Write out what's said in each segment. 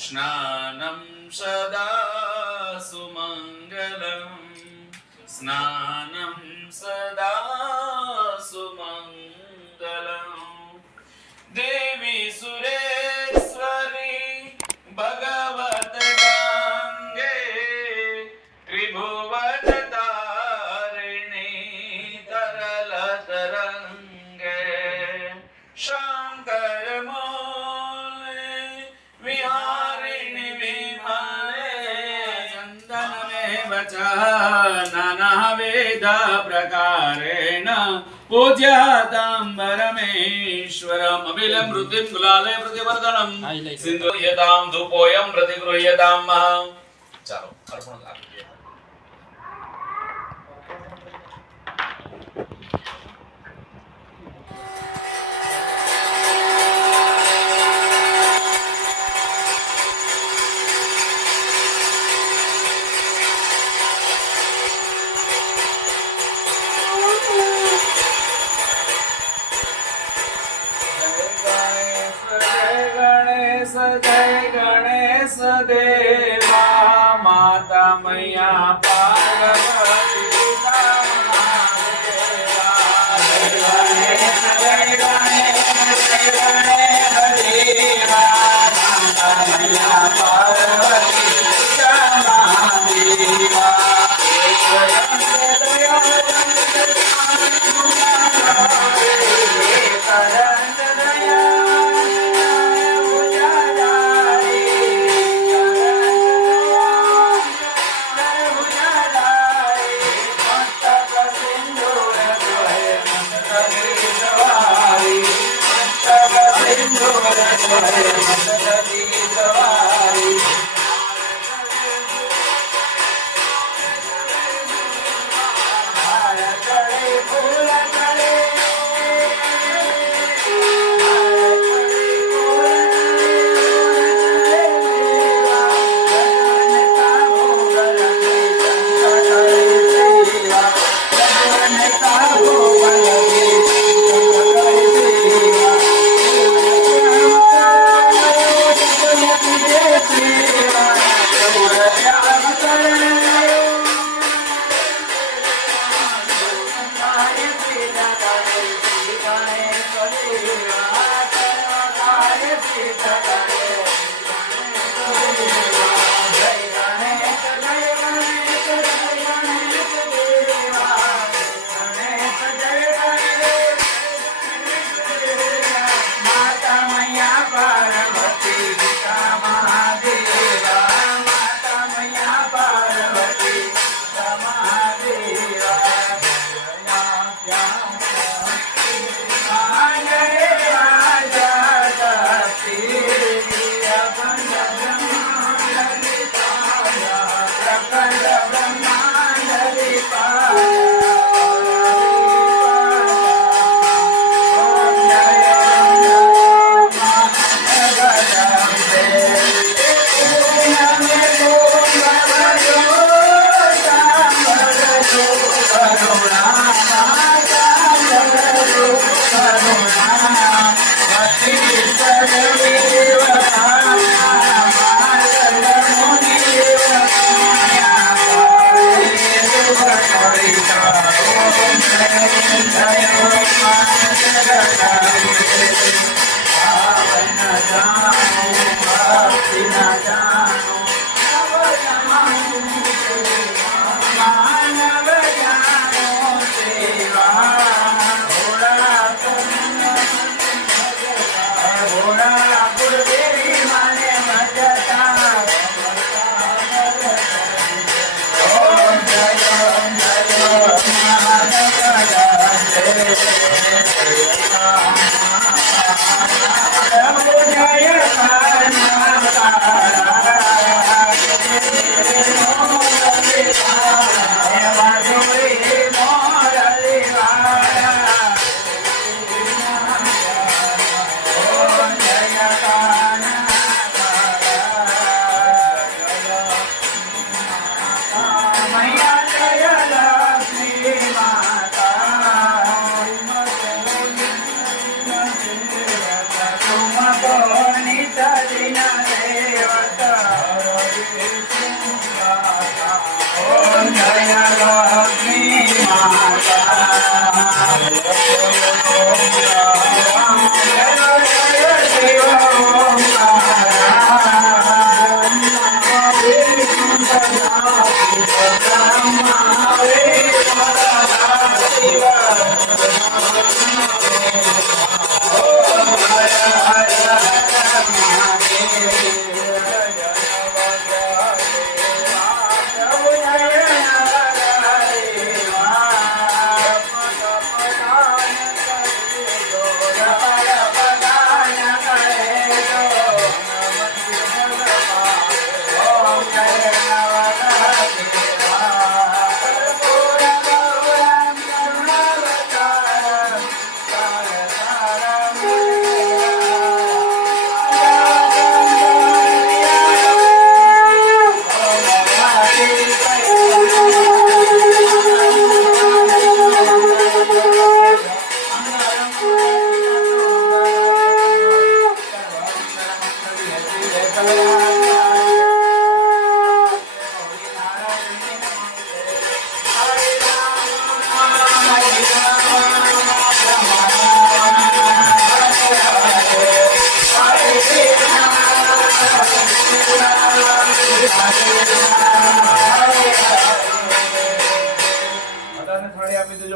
स्नानं सदा सुमङ्गलम् स्नानं सदा सुमङ्गलम् देवी सुरेश्वरी भगवत गंगे त्रिभुवन तारिणी तरल तरंगे शंकर मौले विहारिणि विमले चंदन में बचा नाना वेद प्रकारेण पूज्यातांबरमेश्वरम् अभिलं मृत्युं गुलाले प्रतिवर्धनम् सिंधुयतां धूपोऽयं प्रतिगृह्यताम् ચાલો અર્પણ આપી દે जय गणेश देवा माता मैया पार्वती पिता महादेवा जय गणेश देवा माता मैया पार्वती पिता महादेवा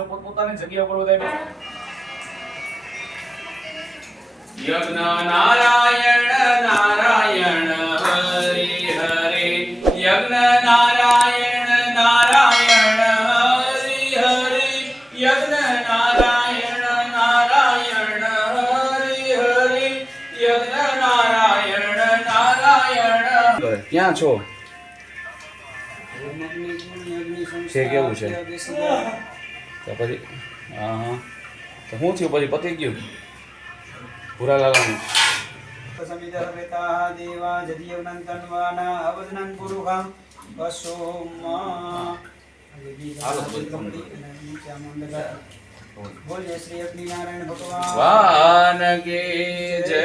પોતપોતાની જગ્યા પર બધાય બેસો. યજ્ઞ નારાયણ નારાયણ હરિ હરિ યજ્ઞ નારાયણ નારાયણ હરિ હરિ યજ્ઞ નારાયણ નારાયણ હરિ હરિ યજ્ઞ નારાયણ નારાયણ. ક્યાં છો? છે કેવું છે? તો પછી હા હા તો શું થયું પછી પતી ગયું પુરાલાલાનું? સમિતરવેતા દેવા જદિયવનંતન્વાના અવદનં પુરુષં વસોમા બોલ જય શ્રી અગ્નિનારાયણ ભગવાન વાન કે જય.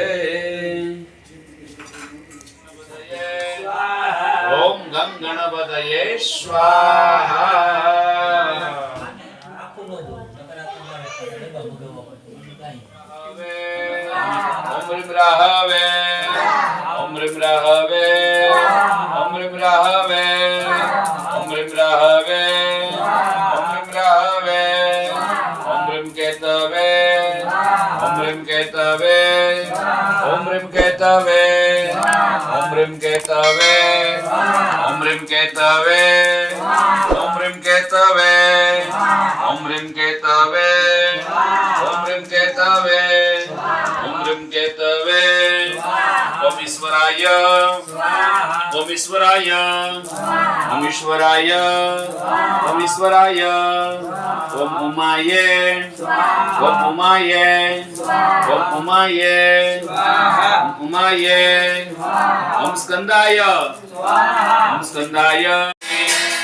ઓમ ગમ ગણપતયે સ્વાહા. ઓમ રીમ રાહવે ઓમ રીમ રાહવે ઓમ રીમ રાહવે ઓમ રીમ રાહવે ઓમ રીમ રાહવે ઓમ રીમ કેતવે ઓમ રીમ કેતવે ઓમ રીમ કેતવે ઓમ રીમ કેતવે ઓમ રીમ કેતવે ઓમ રીમ કેતવે ઓમ રીમ કેતવે ઓમ ઈશ્વરાય ઓમ ઈશ્વરાય ઓમ ઈશ્વરાય ઓમ ઉમાય ઓમ ઉમાય ઓમ ઉમાય ઓમ ઉમાય ઓમ સ્કંદાય ઓમ સ્કંદાય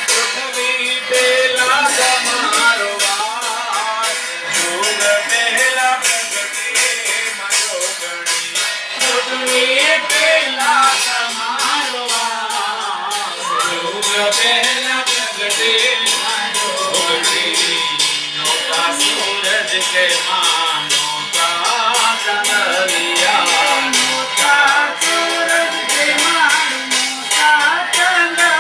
પૃથ્વી પેલા તમારો વાસ જોગ પહેલા પ્રગટે મારો ગણી પૃથ્વી પેલા તમારો વાસ જોગ પહેલા પ્રગટે મારો ગણી નોતા સૂરજ કે માનો કા ચંદલિયા નોતા સૂરજ કે માનો કા ચંદલિયા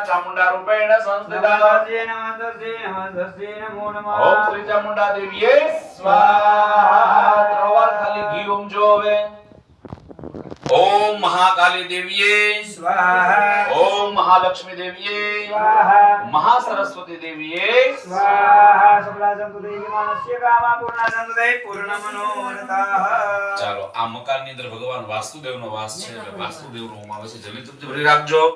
ચામુંડા રૂપેણ સંસ્થિતા નમસ્તે નમસ્તે નમસ્તે નમો નમઃ ઓમ શ્રી ચામુંડા દેવીએ સ્વાહા ત્રવાર ખાલી ઘી ઓમ જો હવે ઓમ મહાકાલી દેવીએ સ્વાહા ઓમ મહાલક્ષ્મી દેવીએ સ્વાહા મહાસરસ્વતી દેવીએ સ્વાહા શુક્લા સંતુદેવી માનસ્ય કામા પૂર્ણા સંતુદે પૂર્ણ મનોરથાઃ ચાલો આ મકાનની અંદર ભગવાન વાસુદેવનો વાસ છે એટલે વાસુદેવનો હોમ આવે છે જલ્દી ભરી રાખજો